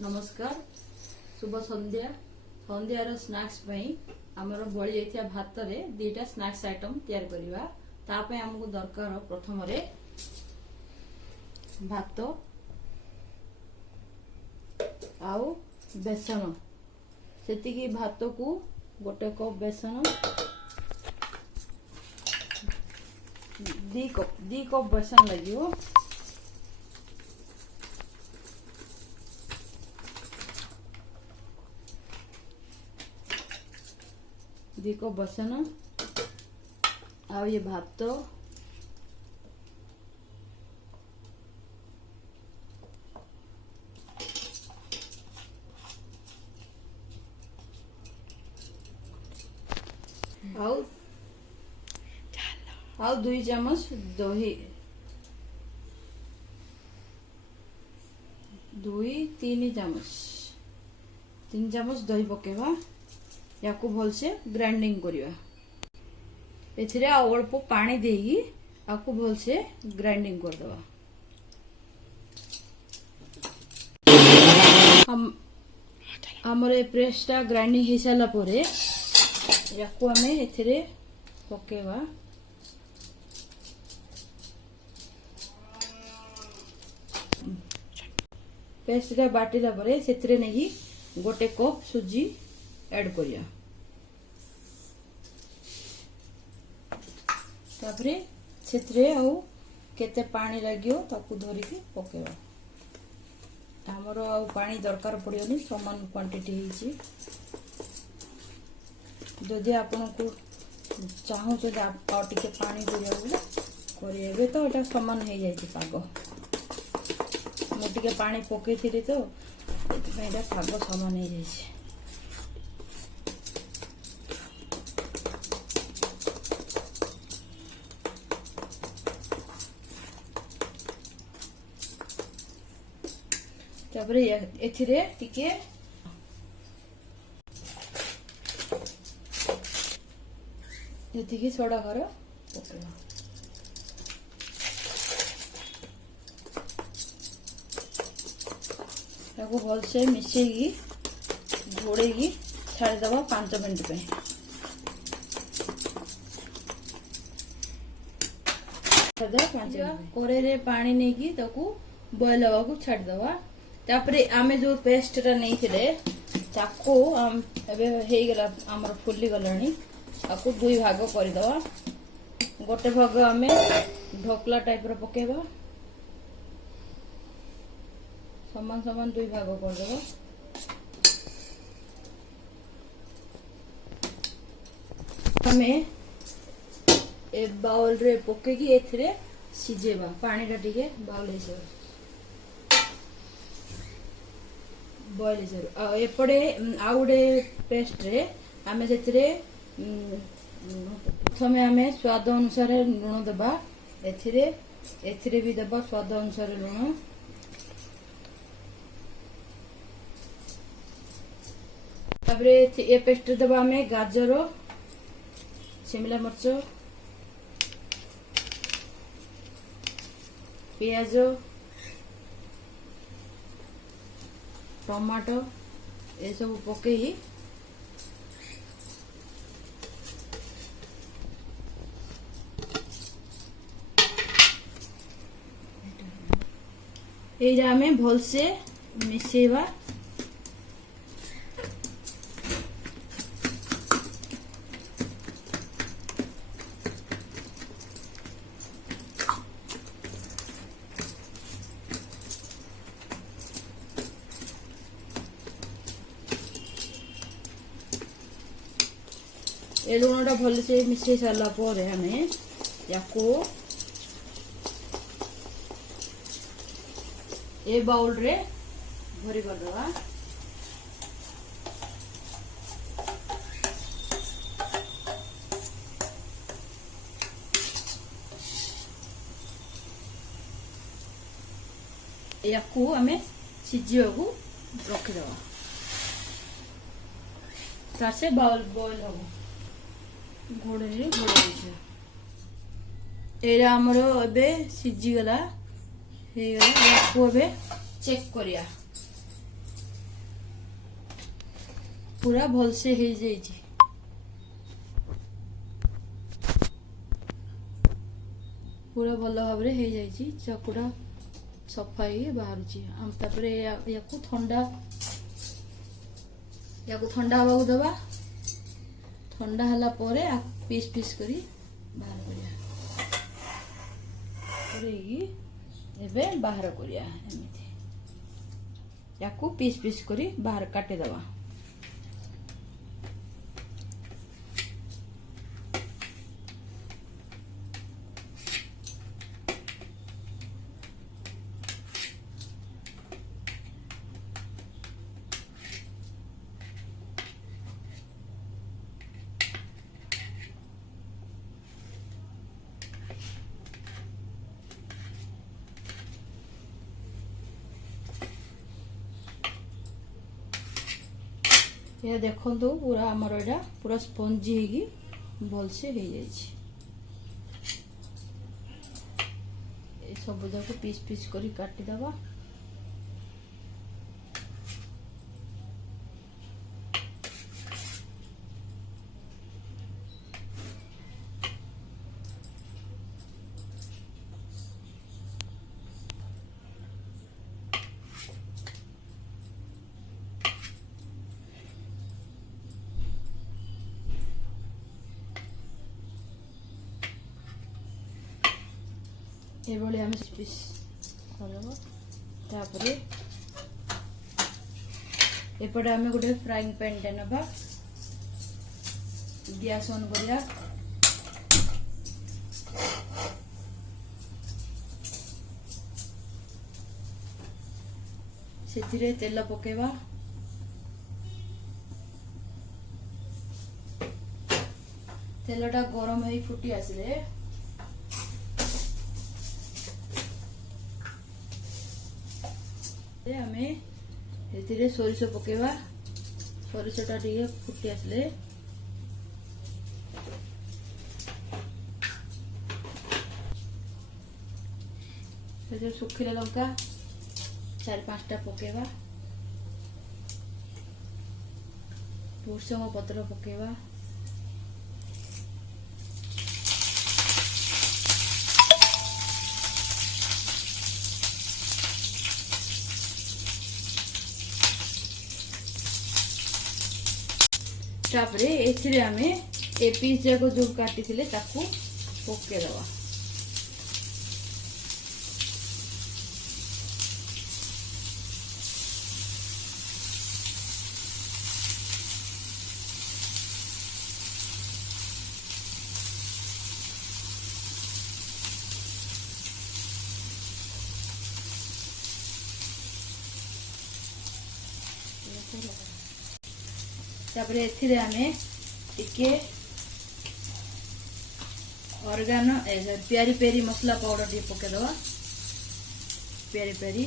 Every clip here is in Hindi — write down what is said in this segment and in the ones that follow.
नमस्कार शुभ संध्या संध्यार स्नैक्स आमर बड़ी जाइथिया भात रे दीटा स्नैक्स आइटम तैयार करिवा तापे हमको दरकार प्रथम रे भात आउ बेसन सेति की भात को गोटे कप बेसन दी कप बेसन लगियो दी कप बेसन आ ये भात आउ 2 चम्मच दही 3 चम्मच दही पकेवा या भल से ग्राइंडिंग करिवा एथिरे अल्प पानी देगी आपको भल से ग्राइंडिंग कर दवा हमरे पेस्टा ग्राइंडिंग हो सारा पर याकू आमे एथिरे पकेवा पेस्टा बाटिला परे सेथिरे नेगी गोटे कप सुजी ऐड करिया तापरे सेथिरे आउ केते पानी लागियो ताकू धरि के पकेवा हमरो आउ पानी दरकार पड़ियोनी समान क्वांटिटी हिची जदि आपन को चाहू तो आ टिके पानी दिया बोले करिएबे तो एटा समान हे जाई छी पागो मो टिके पानी पके थिले तो एटा पागो समान हे जाई छी तापरे एथिरे टिके एतिकी सोडा कर पकेवा ताको भल से मिसेगी घोड़ेगी छाड़ दबा 5 मिनट पे कोरे रे पानी नहीं की ताको बॉयल हवा को छाड़ दबा तापरे आमे जो पेस्टा नहीं थिले ताको आम एबे हे गेला हमर फुल्ली गलानी ताको 2 भाग कर दवा गोटे भाग आमे ढोकला टाइप रो पकेबा समान समान 2 भाग कर दवा हमें ए बाउल रे पके की एथरे सिजेबा पानी टा टिके बाउल हे बॉयल आ एपड़े आ गोटे पेस्ट रे आमे सेथिरे प्रथमे आमे स्वाद अनुसार लुण देबा एथिरे भी देबा स्वाद अनुसार लुण तापरे ए पेस्ट देबा आमे गाजर शिमला मिर्च प्याज टमाटो ये सब पके ये भल से मिसेवा ए लुणटा भल से मिसई सारा पर हमें याको ए बाउल रे भरी कर दवा याको हमें सिजिया को रखी दवा तासे बाउल बॉईल हो घोड़े घोड़े एरा हमरो एबे सिजी गला हे गला याको एबे चेक करिया पूरा भल से हो जाइए। पूरा भल भाव हो जाइए चकुड़ा सफा ही बाहर। या ठंडा हवा दबा। ठंडा हला परे पीस पीस करी बाहर करिया बाहर करिया एमती याकू पीस पीस करी बाहर काटे दबा। ये देखो पूरा आमर एटा पूरा स्पंजी होगी भल से हो जाए। सब जाक पीस पीस करी काटी दबा। ये आम पीस कर एपटे आम गोटे फ्राइंग पैन टे नबा। गैस ऑन करिया। से तेल पकेवा। तेलटा गरम हो फुटी आसिले आमे एथिरे सोरिष पकेवा। सोरिषटा टिके फुटी आसले सुखिला लंका 4-5टा पकेवा। भृषंग पत्र पकेवा। तापरे एथिरे आमे ए पीस जाको जो काटी थिले ताकू पके दवा। तापरे एथिरे आमे टिके ऑर्गेनो पेरी पेरी मसला पाउडर टी पके दवा। पेरी पेरी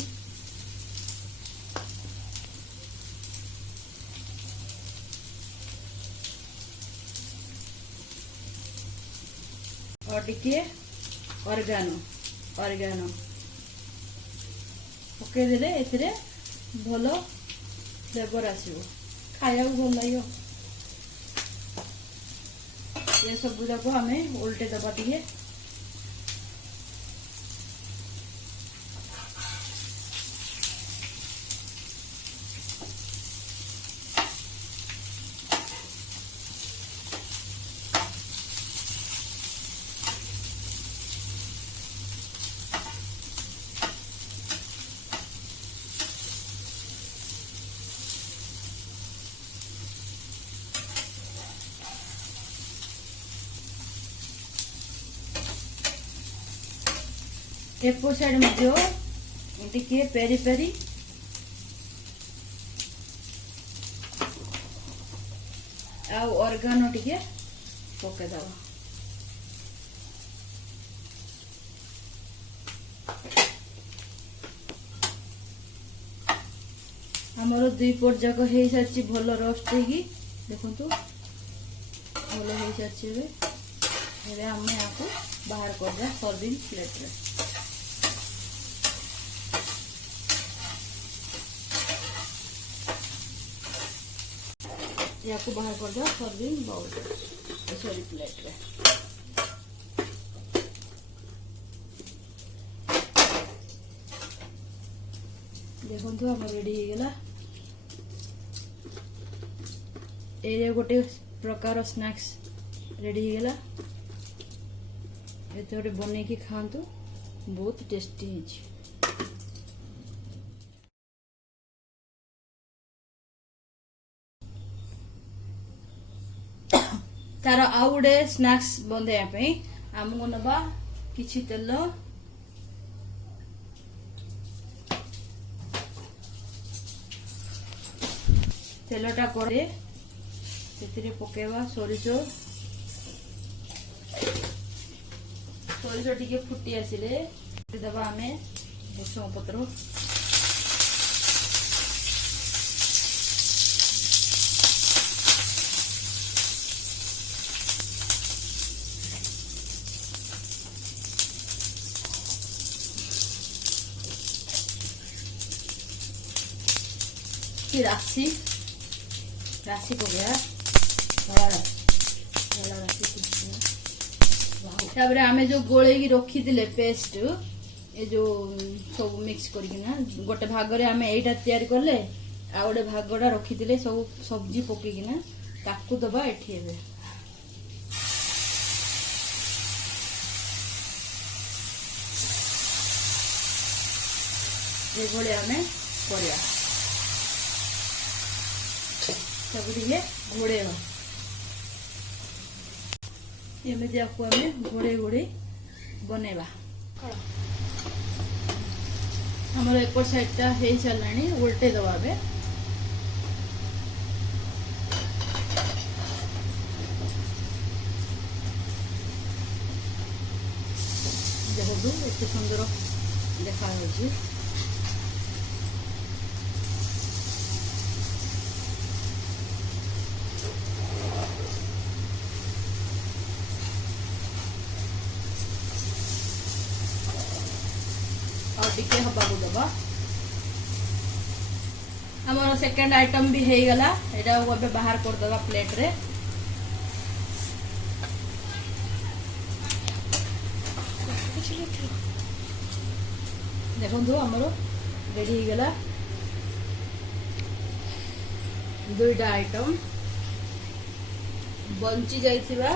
और टिके ऑर्गेनो ऑर्गेनो पके देले एथिरे भलो फ्लेवर आसीबो। खाया भल लगे। ये सब जाक आम उल्टे दबा टे। एपट साइड टिके पेरी पेरी ऑर्गेनो टिके पके दवा। आमर 2 पट जाक हो सारी भल रोस्ट होगी देखु भल हो सारी। आम यहाँ बाहर कर सर्विंग प्लेट रे। या बाहर कर दो सर्विंग बाउल सॉरी प्लेट रे। देखो आम रेडी हो गला। ये गोटे प्रकार स्नैक्स रेडी हो गला। ये बन के खातु बहुत टेस्टी है। तार आउ गोटे स्नैक्स बंधे आमको नवा किछि तेल तेलटा करे से पकेवा सोरिष टिके फुटी आसिले दबा आमे भुसंग पत्र राशि राशि को गया तापर आमे जो गोले की रखी दिले पेस्ट ए जो सब मिक्स करकिना गोटे भाग रे आमे एटा तैयार करले आ गोटे भागटा रखी दिले सब सब्जी पकेकिना ताकू दबा एठी हेबे। ए गोले आमे करिया घोड़े एमती आपको आम घोड़े घोड़े बनवा हमर एपट साइडटा हो सारे उल्टे दबा देखो एत सुंदर देखा टिके हवा को दबा। हमारा सेकंड आइटम भी हो गला। एटा को बाहर कर दबा प्लेट रे। देखो हमरो रेडी हो गला दुईटा आइटम बंची जाइथिबा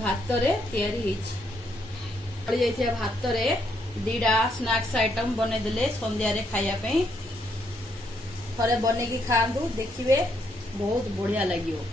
भात रे तैयारी हेछि। पड़ी जाइथिबा भात रे दीटा स्नैक्स आइटम बने देले संध्या रे खाया पे थरे बने की खांदु देखिबे बहुत बढ़िया लागियो।